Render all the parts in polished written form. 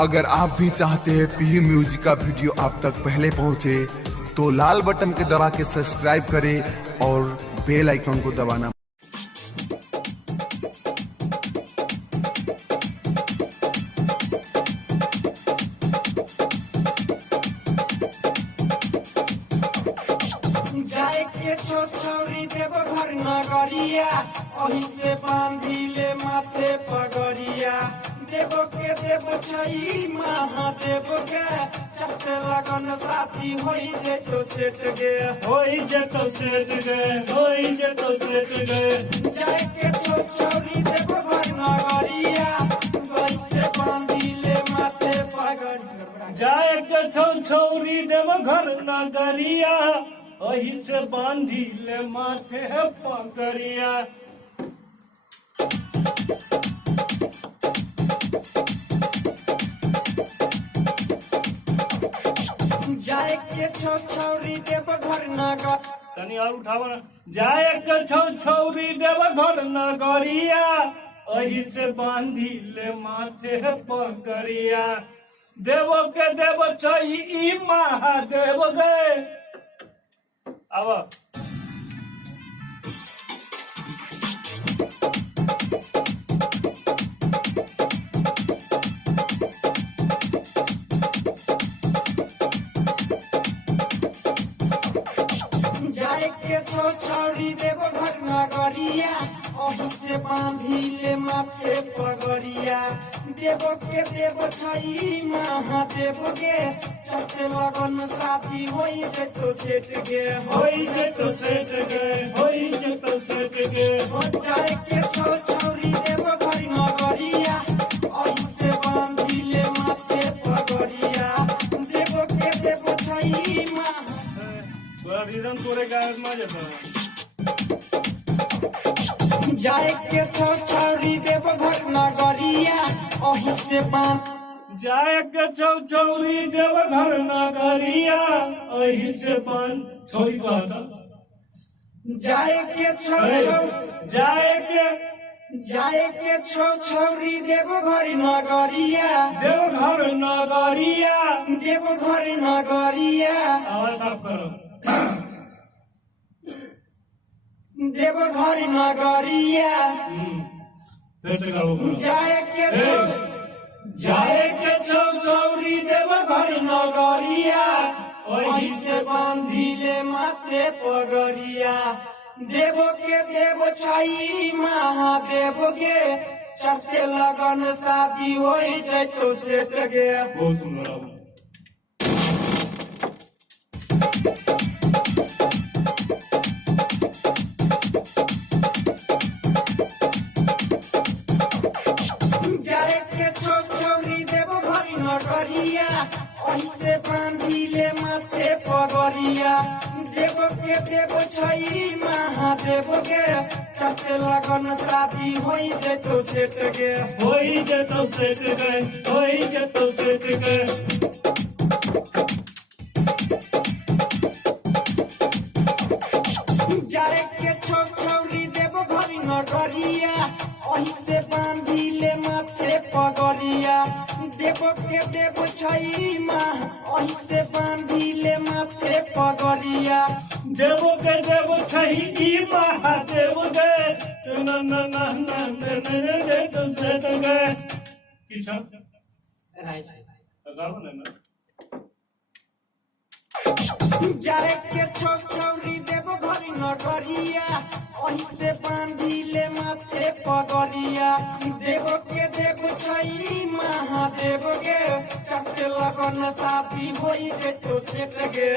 अगर आप भी चाहते हैं पी म्यूजिक का वीडियो आप तक पहले पहुंचे तो लाल बटन के दबा के सब्सक्राइब करें और बेल आइकन को दबाना। जाए के छोरी देव घर नगरिया ओही से बांधिले माथे पगड़िया देव के देव छई महादेव के चढ़ते लगन साथी होई जे तो सेट गे होई जेतो सेट गए, होई जेतो सेट गए। जाए के छोरी देव घर नगरिया ओही से बांधिले माथे पगड़िया जाए के छौरी देव घर नगरिया वही से बांधी ले माथे पगड़िया। जाए के छोरी देव घर नगर तनी और उठावा ना। जाए के छौरी देव घर नगरिया वही से बांधी ले माथे पगड़िया देव के देव छई महादेव गए। अब जाए के छोरी देव घर नगरिया ओही से बांधिले माथे पगड़िया देव के देव छई महादेव गे चढ़ते लगन साथी होई जे तो सेट गे होई जेतो सेट गए, होई जेतो सेट गए। जाए के छोरी देव घर नगरिया ओही से बांधिले माथे पगड़िया देव के देव छई तोरा रिदम तोरे गायब में जाता। जाए के छोरी देव घर नगरिया ओही से बांध जाए के छौरी देव घर नगरिया वही से बन छोरी कहता। जाए के जाए के छोरी देव घर नगरिया देव घर नगरिया देव घर नगरिया आवाज साफ करो। देव घर नगरिया फिर से कहो। जाए के छोरी देव घर नगरिया वही से बांधिले माथे पगड़िया देव के देव छई महादेव गे चढ़ते लगन शादी होई जाए तो सेट गे बहुत सुंदर आवाज। जाए के छोरी देव घर नगरिया ओही से बांधिले माथे पगड़िया देव के देव छई महादेव गे चढ़ते लगन शादी होई जे तो सेट गे होई जेतो सेट गए, होई जेतो सेट गए। जाए के छोरी देव घर नगरिया ओही से बांधिले माथे पगड़िया देव के देव छई ओही से बांधिले माथे पगड़िया देव के देव छही महादेव गए। न न न न न न जेतो सेट गए। की छ गाओ ना। जाए के छोरी देव घर नगरिया ओही से बांधिले माथे पगड़िया देव के देव छई महादेव गे चढ़ते लगन शादी होई जे तो सेट गे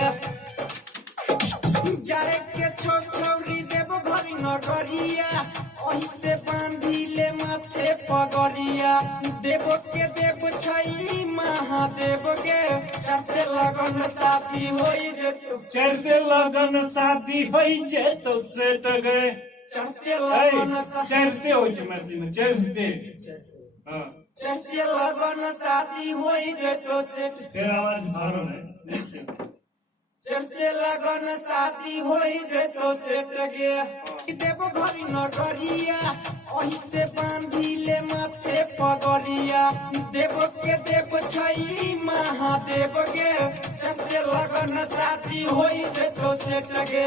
जाए के छोरी देव घर नगरिया ओही से बांधिले माथे पगड़िया देव के देव छई महादेव गे चढ़ते लगन शादी होई जे तो चढ़ते लगन शादी होई जेतो सेट गए। चढ़ते लगन चढ़ते हो मैथिली में चढ़ते। हाँ चढ़ते लगन शादी होई जे तो सेट तेरा आवाज भारो है। चढ़ते लगन शादी होई रे तो सेट गे देव घर नगरिया ओही से बांधी ले माथे पगरिया देव के देव छई महादेव गे चढ़ते लगन शादी होई रे तो सेट गे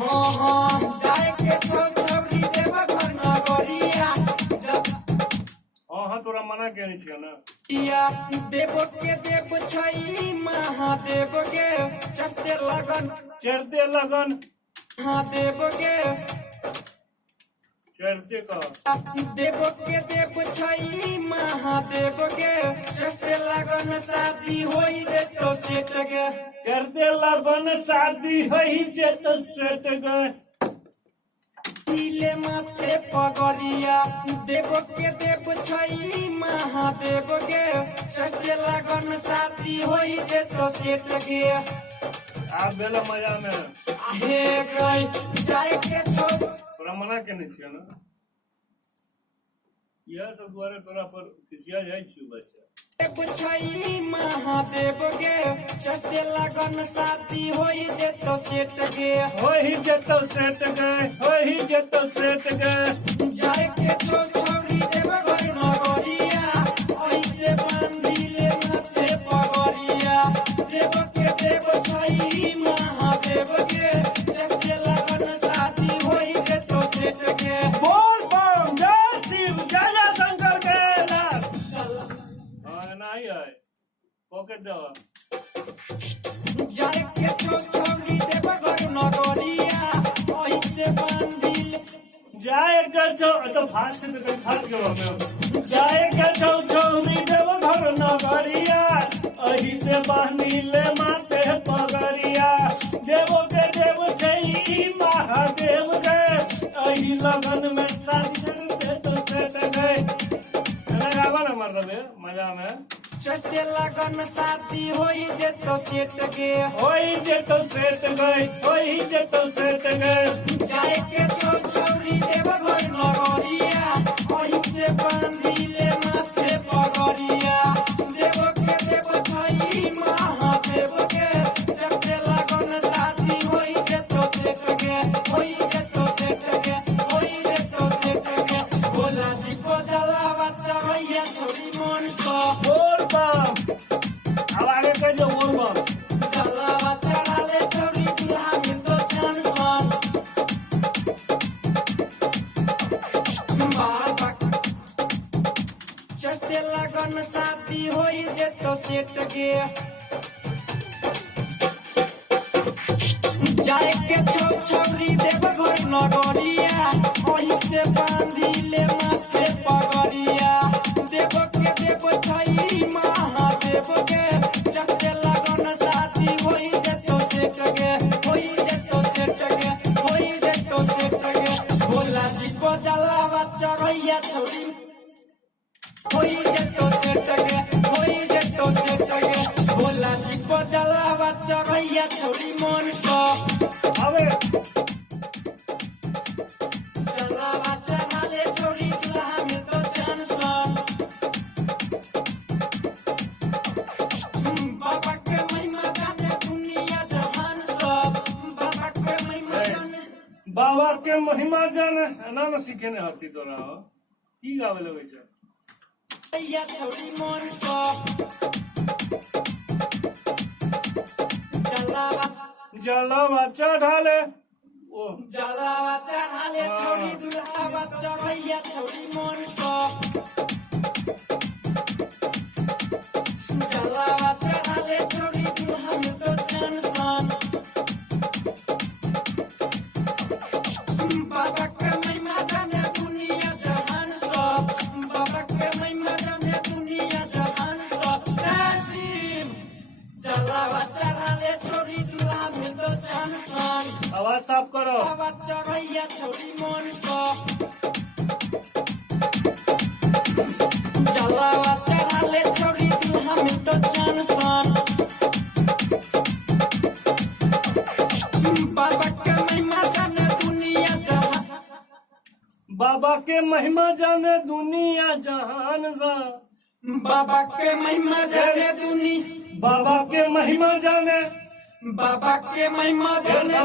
हाँ हाँ जाए के छौरी देव घर नगरिया हाँ तोरा मना के छिया ना या देव के देव छई महादेव गे चढ़ते लगन महादेव गे चढ़ते का देव के देव छई महादेव गे चढ़ते लगन शादी होई रे तो सेट गे चढ़ते लगन शादी होई जे तो सेट गए ले माथे पगरिया देव के देव छई महादेव गे चढ़ते लगन शादी होई रे तो सेट गे आप बेला मजा में हे गई जाए के छोड़ तोरा मना के नहीं छिया ना यह सब द्वारे तोरा पर खिसिया जाय छी बच्चा देव छई महादेव गे चढ़ते लगन शादी होई जे तो सेट गे होई जे तो सेट गए होई जे तो सेट गए जाए के छौरी देव घर नगरिया ओही से बांधी ले माथे पगरिया देव के देव छई महादेव गे चढ़ते लगन शादी होई जे तो सेट गे बोल बम जय शिव जय जय शंकर के लाल हाँ नहीं है पॉकेट दवा जाए के छौरी देव घर नगरिया ओही से बांधी ले जाए गजो तो फास्ट से तो फास्ट के बारे जाए गजो छौरी देव घर नगरिया अही से बांधी ले माथे पगरिया देव के देव छई महादेव गए अही लगन में शादी करते तो सेट गए लगावा ना मर रहे मजा में चढ़ते लगन शादी होई जे तो सेट गे होई जे तो सेट गए होई जे तो सेट गए जाए के छौरी देव घर नगरिया ओही से बांधी ले माथे पगरिया देव के देव छई महादेव गे चढ़ते लगन शादी होई जे तो सेट गे होई जे तो सेट गे होई जे तो सेट गे भोला जी को जलावा चढ़ैया छोरी मन को बोल बम अब आगे कर जो बोल बम जलावा चढ़ाले छोरी दुल्हा मिल तो छन बाबा चढ़ते लगन शादी होई जे तो सेट गे जाए के छौरी देव घर नगरिया ओही से बांधी ले माथे पगरिया देव के देव छई महादेव गे चढ़ते लगन शादी होई जे तो सेट गे होई जे तो सेट गे होई जे तो सेट गे भोला जी को जलावा चढ़ैया छोरी होई जे तो सेट गे होई जे तो सेट गे भोला जी को जलावा चढ़ैया छोरी मन को अबे जलावा चढ़ाले छोरी दुल्हा मिल तो छन बाबा के महिमा जाने दुनिया जहान सब बाबा के महिमा जाने बाबा के महिमा जाने ना ना सीखे ने हती तोरा की गावे लगे छ या छोरी मन को जलावा चढ़ाले ओ जलावा चढ़ाले छोरी दुल्हा चढ़ैया छोरी मन को जलावा चढ़ाले छोरी दुल्हा मिल तो छन बाबा के महिमा जाने दुनिया जहान सब बाबा के महिमा जाने दुनिया जहान सब तहसीम जलावा चढ़ाले छोरी दुल्हा मिल तो छन आवाज साफ करो बाबा चढ़ैया छोरी मन को जलावा चढ़ाले छोरी दुल्हा मिल तो छन बाबा के महिमा जाने दुनिया जहान बाबा के महिमा जाने दुनिया जहान सा बाबा के महिमा जाने दुनी, बाबा के महिमा जाने, बाबा के महिमा जाने,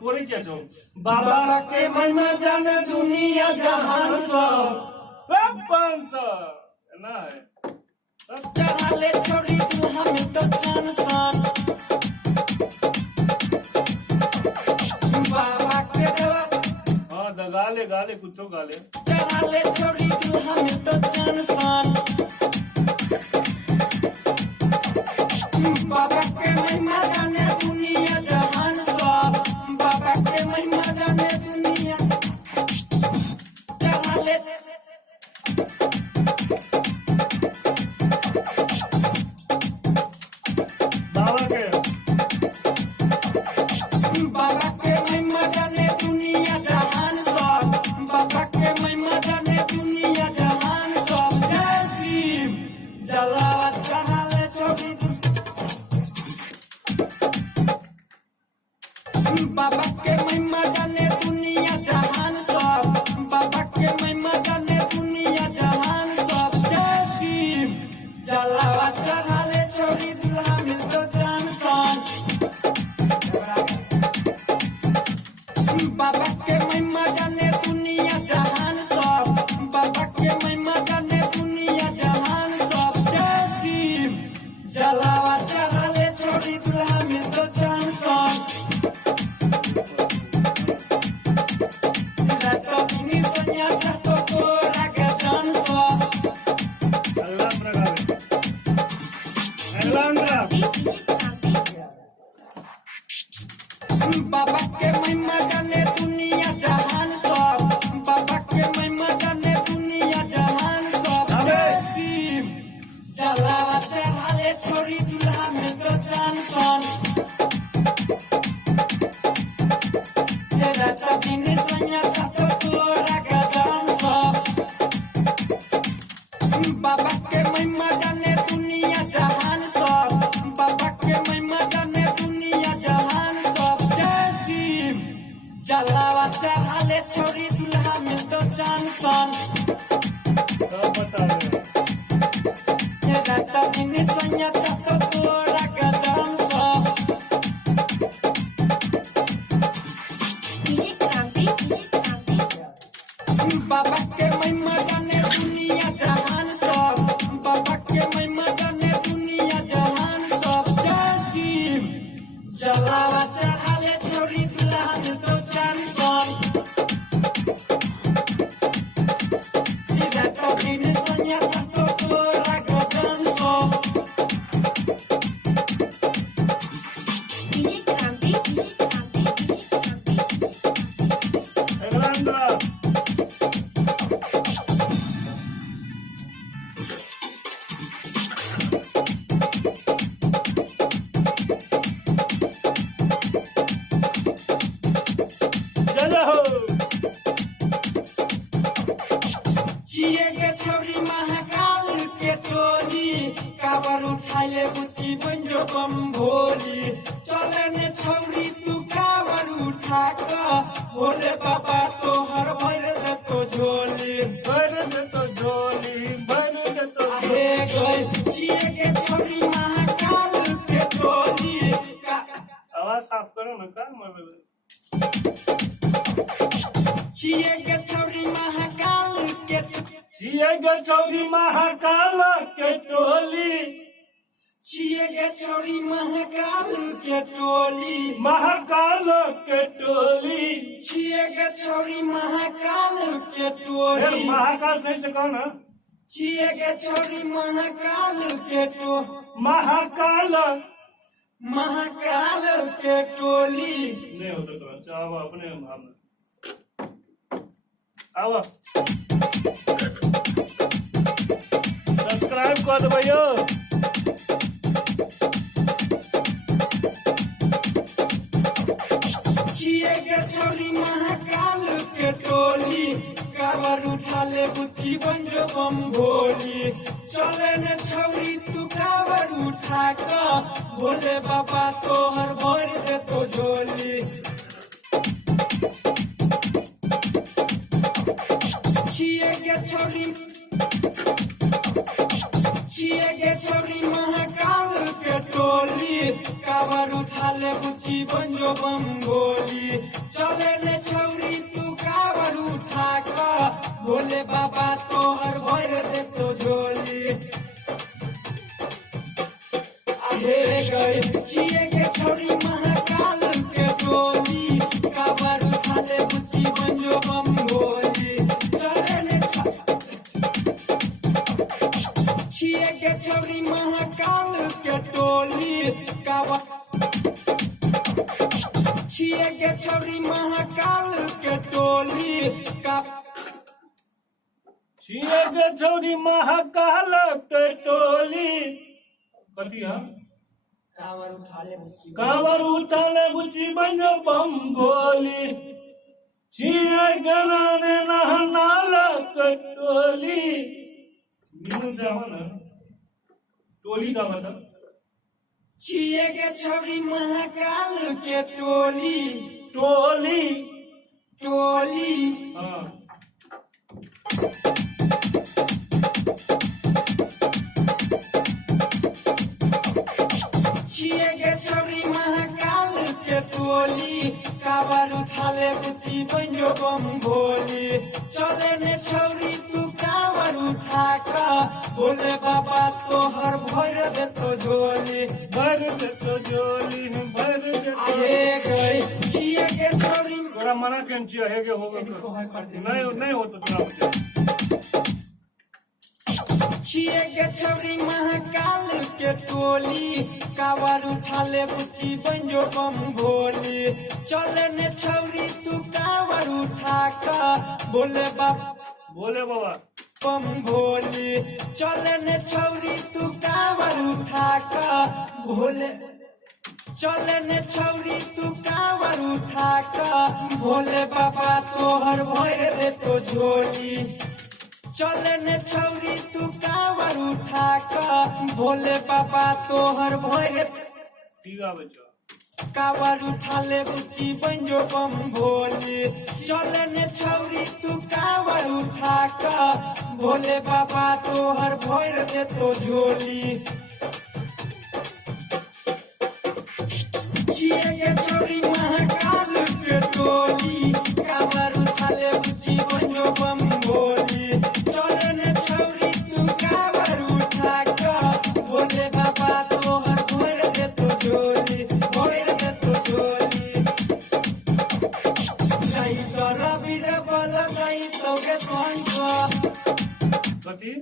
पूरे क्या छो बाबा के महिमा जाने दुनिया जहान सब। 500 ना है चढ़ा ले छोड़ी तू हमें तो जान सान, बाबा के देवा। हाँ द गाले गाले कुछ गाले। चढ़ा ले छोड़ी तू हमें तो जान सान, बाबा के महिमा जाने दुनिया जहान सब। बाबा के महिमा जाने दुनिया, चढ़ा ले बाबा के महिमा जाने दुनिया जहान सब। बाबा के महिमा जाने दुनिया जहान सब। जय शिव जलावा चढ़ा ले छोड़ी तू, बाबा के महिमा जाने दुनिया जहान सब। बाबा के महिमा जाने दुनिया जहान सब। जय शिव जलावा चढ़ा ले छोड़ी दुल्हा मिल तो जान सान, बाबा के महिमा जाने दुनिया जहान सब। बाबा के महिमा जाने दुनिया जहान सब। जय शिव जलावा चढ़ा ले छोड़ी दुल्हा मिल तो जान सान, तो बिनी सैया तो तोरा के जान सान। अल्लाह प्रगावे अल्लाह बाबा के महिमा जाने दुनिया जहान सब। बाबा के महिमा जाने दुनिया जहान सब। जय शिव जलावा चढ़ा ले छोड़ी दुल्हा में तो जान सान, तेरा तो बिनी सैया तो तोरा के जान सब। बाबा के महिमा जाने दुनिया जहान सब। बाबा के महिमा जाने दुनिया जहान सब। जय शिव जलावा चढ़ा ले छोड़ी दुल्हा मिल तो जान सान, बता रहे तेरा तो बिनी सैया तो तोरा के जान सब। बाबा के महिमा जाने दुनिया जहान सब। बाबा के महिमा जाने दुनिया जहान सब। जय शिव जलावा चढ़ा ले छोड़ी दुल्हा मिल तो जान सान, तेरा तो बिनी सैया तो तोरा के जान सब। जिए के छोरी महाकाल के टोली, काबर उठाइले बुच्ची बंजो बम भोली। चले ने छोरी तू काबर उठा का, भोले बाबा तो हर भर दे तो झोली। भर दे तो झोली भर दे तो हे गई जिए के छोरी महाकाल के टोली आवाज साफ करो ना का मतलब जिए के छोरी महाकाल के जिए गे चौधरी महाकाल के टोली, जिए के छोरी महाकाल के टोली, महाकाल के टोली। जिए के छोरी महाकाल के टोली, महाकाल सही से कहो ना। जिए के छोरी महाकाल के टो महाकाल महाकाल के टोली। नहीं हो सकता चाहो अपने भाव में आओ सब्सक्राइब कर दो भैया। जिए के छोरी महाकाल के टोली, काबर उठा ले बुच्ची बंजो बम भोली। चले न छोरी तू काबर उठा का, भोले बाबा तो हर भर दे तो झोली। जिए के छोरी कावर उठा ले बुच्ची बंजो बम बोली चले ने छौरी तू कावर उठा का भोले बाबा तोहर भर दे तो झोली आहे गई छिए के छौरी महाकाल के टोली कावर उठा ले बुच्ची बंजो बम बोली चले ने छिए के छौरी महाकाल के टोली कावर छिए के छौरी महाकाल के टोली का छिए के छौरी महाकाल के टोली कथी है कावर उठा ले बुच्ची कावर उठा ले बुच्ची बंजो बम बोली छिए के नाने नहनाल के टोली मीनू से हो ना टोली का मतलब छिए के छौरी महाकाल के टोली टोली टोली हाँ छिए के छौरी महाकाल के टोली कावर उठा ले बुच्ची बंजो बम भोली चले ने छौरी तू कावर उठा का भोले बाबा तोहर भर दे तो झोली भर दे तो जोली भर दे तो आहे गई छिए के छौरी तोरा मना केन छिए हे के होगा नहीं नहीं हो तो तोरा बचे छिए के छौरी महाकाल के टोली कावर उठा ले बुच्ची बंजो बम भोली चले ने छौरी तू कावर उठा का भोले बाबा बम भोली चले ने छौरी तू कावर उठा का भोले चले ने छौरी तू कावर उठा का भोले बाबा तोहर भर दे तो झोली चले ने छौरी तू कावर उठा का भोले बाबा तोहर भर ठीक है बच्चा कावर उठा ले बुच्ची बंजो बम भोली चले ने छौरी तू कावर उठा का भोले बाबा तोहर भर दे तो झोली छिए के छौरी महाकाल के टोली कावर उठा ले बुच्ची बंजो बम भोली चले ने छौरी तू कावर उठा का भोले बाबा तोहर भर दे तो झोली भर दे तो झोली नहीं तो रवि रे बल नहीं तो के संग कथी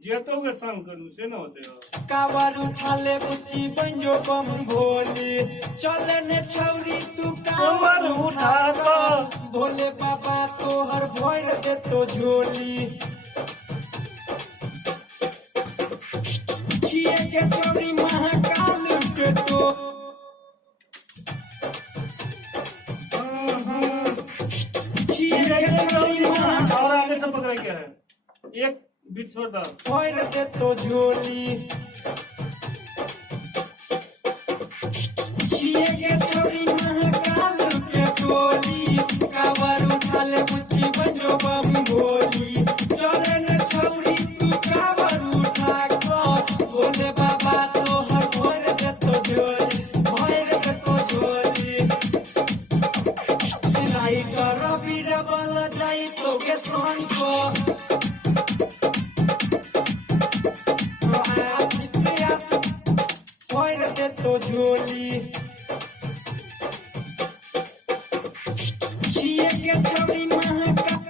जेतो के संग करू से ना होते हो कावर उठा ले बुच्ची बंजो बम भोली चले ने छौरी तू कावर उठा का भोले बाबा तोहर भर दे तो झोली छिए के छौरी महाकाल के तो छिए के छौरी महाकाल और आगे से पकड़ा क्या है एक बीट छोड़ दो भर दे तो झोली छिए के छौरी महाकाल के टोली कावर उठा ले बुच्ची बंजो बम भोली चले ने छौरी तू कावर उठा को भोले बाबा तोहर भर दे तो झोली भर दे तो झोली सिलाई कर बीर बल जाई तो के संग को भर दे तो झोली छिए के छौरी महाकाल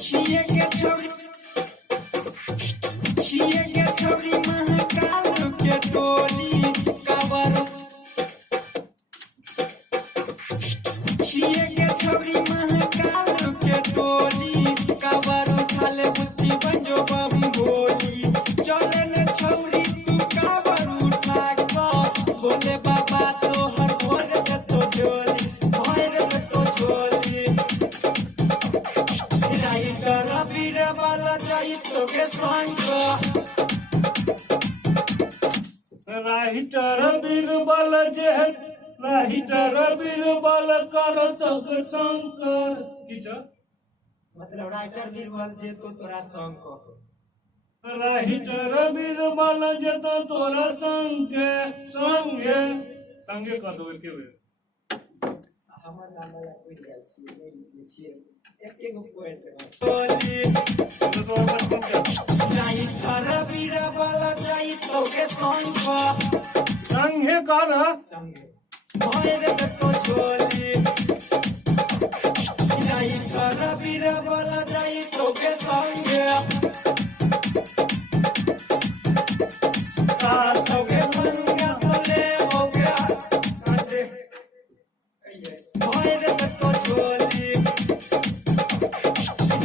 छिए के छौरी छिए के छौरी महाकाल के टोली कावर छिए के छौरी महाकाल के टोली कावर उठा ले बुच्ची बंजो बम भोली चले ने छौरी तू कावर उठा का भोले बाबा तोहर भर दे तो झोली भर दे तो झोली राई कर बीर बल जाई तो के संग राहिटर बीरबल जे राहिटर बीरबल करत शंकर की छ मतलब राइटर बीरबल जे तो तोरा सॉन्ग कहो राइटर बीरबल जे तो तोरा संगे संगे संगे कर दो एके बेर हमर नाम वाला कोई गेल छी नहीं लिखले छियै एक गो पॉइंट तो तो राइटर बीरबल जाई तो के सॉन्ग संगे कर संगे भइर तो झोली राइटर बीरबल जाई तो के संगे सौगे मंगा बोले हो गया भइर तो झोली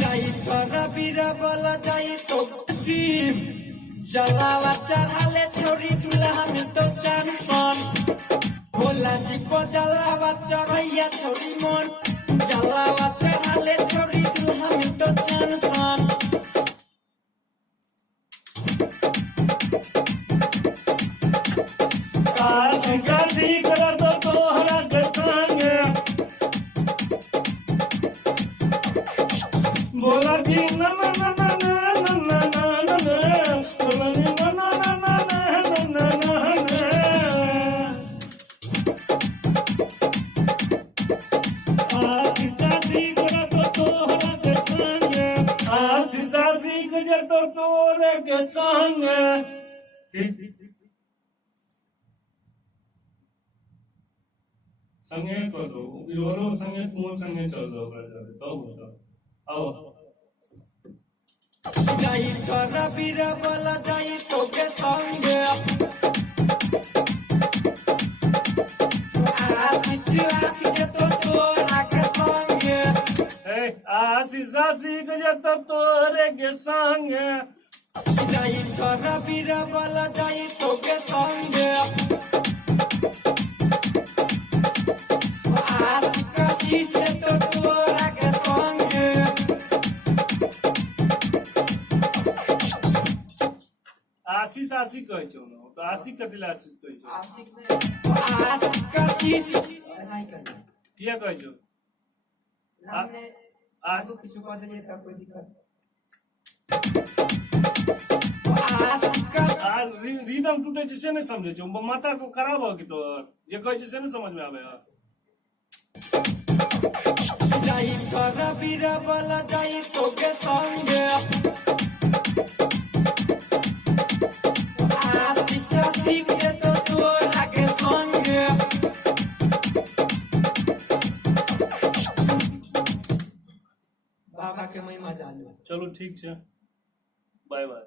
राइटर बीरबल जाई तो सीम जलावा चढ़ाले छोरी दुल्हा में तो चांसन भोला जी को जलावा चढ़ैया छोरी मन जलावा चढ़ाले छोरी दुल्हा में तो चांसन काशी काशी कर दो तोहरा के संगे बोला जी ना ना ना ना ना ना ना ना ना बोला जी ना ना ना ना ना ना ना ना आशीष आशीष कर दो तोहरा के संगे आशीष आशीष कर दो तोहरा के संगे संगे कर दो बिरोलो संगे तुम संगे चल दो तो बताओ आओ राइटर बीरबल जाई तो के संगे आशीष आशीष तो तोरा के संगे आशीष आशीष जे तो तोरे के संगे राइटर बीरबल जाई तो के संगे आशीष तो तोरा के संगे आशीष आशीष कहै छौ न तो आशीष कथि ला आशीष कहै छौ आशीष नहीं करना किया कहै छौ हमने आशीष कुछ कह देलिए तब कोई दिक्कत रिदम टूटे छै से नहीं समझे छौ माथा को खराब हो कि तो जे कहै छै से नहीं समझ में आवे राइटर बीरबल जाई तो के संगे आशीष आशीष तो तोरा के संगे बाबा के महिमा जानू चलो ठीक छै बाय बाय